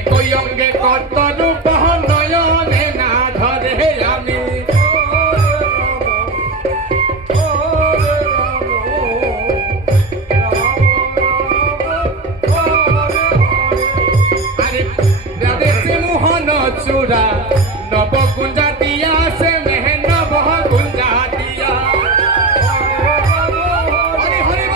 একই অঙ্গে কত রূপ নয়নে না ধরে আমি আরে রাধেছে মোহন চূড়া নবকুঞ্জা দিয়া সে মেহে নব গুঞ্জা দিয়া হরি হরি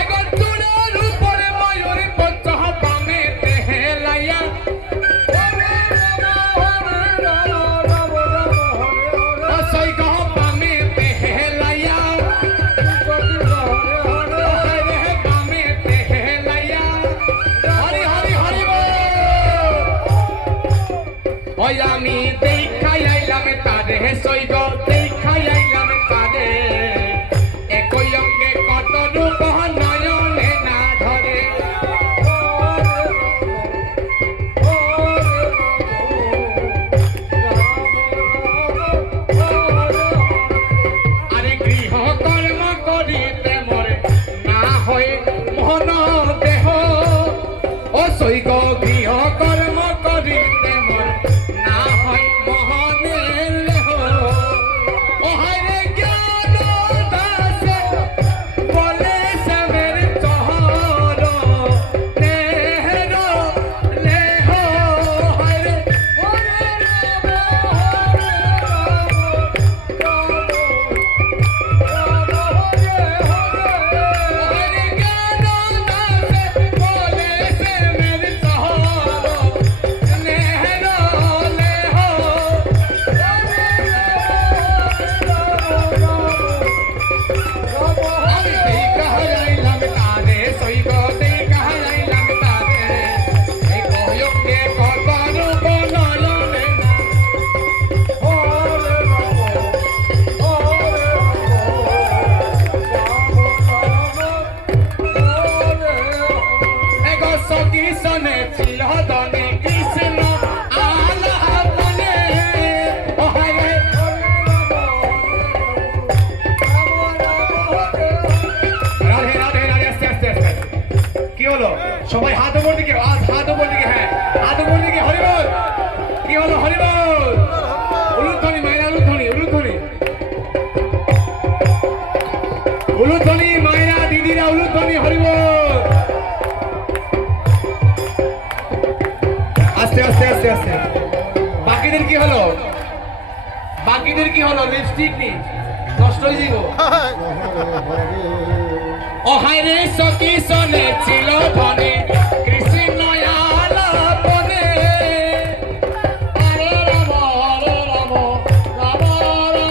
এখন চূড়ার উপরে ময়ূরী পঞ্চ পামে দেহে লাইয়া সই গহ পামে দেহে লাইয়া পামে দেহে লাইয়া হরি হরি হরি ওই আমি দেখাই আইলাম তারে সই গো দেখাই আইলাম তারে একই অঙ্গে কত রূপ নয়নে না ধরে আরে গৃহ কর্ম করিতে মরে না হয় মন দেহ ও সই গো গৃহ কর্ম করিতে মরে না হয় মোহনের দেহ ও হায় রে জ্ঞান দাসে বলে সবের চহর নেহর নেহ হায় রে কৃষ্ণে ছিল দনে কৃষ্ণ আলাপনে ও হায় রে রাধে রাধে রাধে আস্তে আস্তে আস্তে কি হলো সবাই হাত উপর দিকে হাত উপর দিকে হ্যাঁ হাত উপর দিকে হরি বল কি হলো হরি বল উলুধ্বনি মায়েরা উলুধ্বনি উলুধ্বনি উলুধ্বনি মায়েরা দিদিরা উলুধ্বনি হরি বল আস্তে আস্তে আস্তে আস্তে বাকিদের কি হলো বাকিদের কি হলো লিপস্টিক নি নষ্ট হয়ে যাইব ও হায় রে সখী সনে ছিল ধনে কৃষ্ণ আলাপনে হরে রাম রাম রাম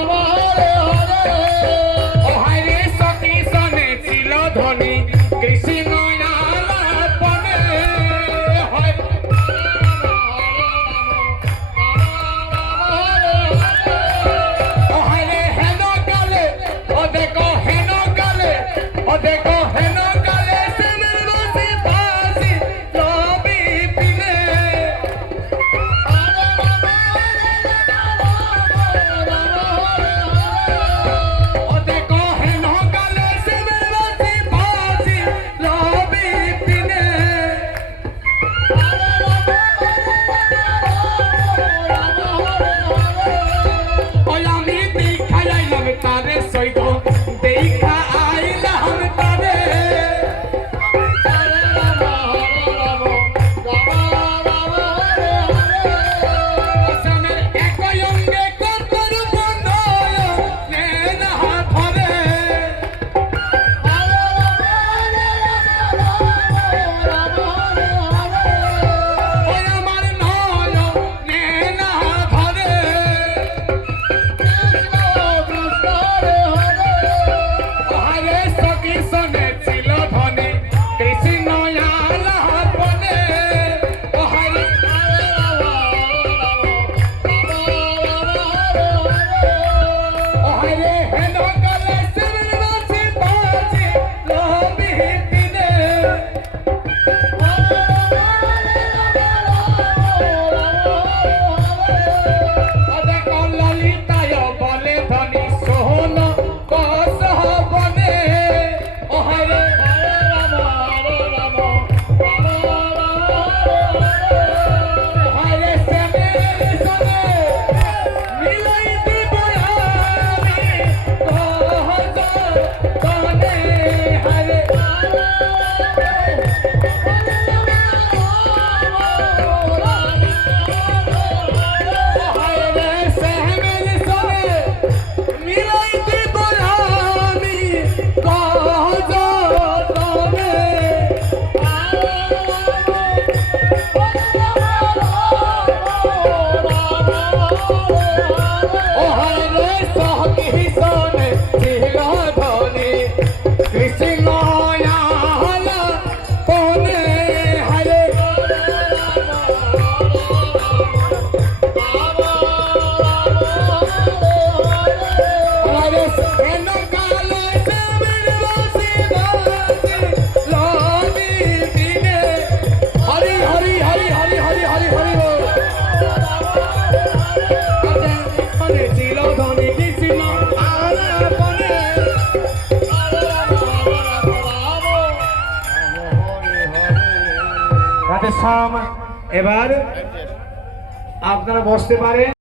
হরে হরে ও হায় রে সখী সনে ছিল ধনে কৃষ্ণ আলাপনে হয় দেখো হেন কালে সেনের বসে বাসি লবি পিলে ও দেখো হেন কালে সেনের বসে বাসি কেন কালো শ্যামের বাঁশি বাজে লাগির দিনে। হরি হরি হরি হরি হরি হরি হরি বল। মনে ছিল ধনী কৃষ্ণ আলাপনে। রাধে শ্যাম। এবার আপনারা বসতে পারেন।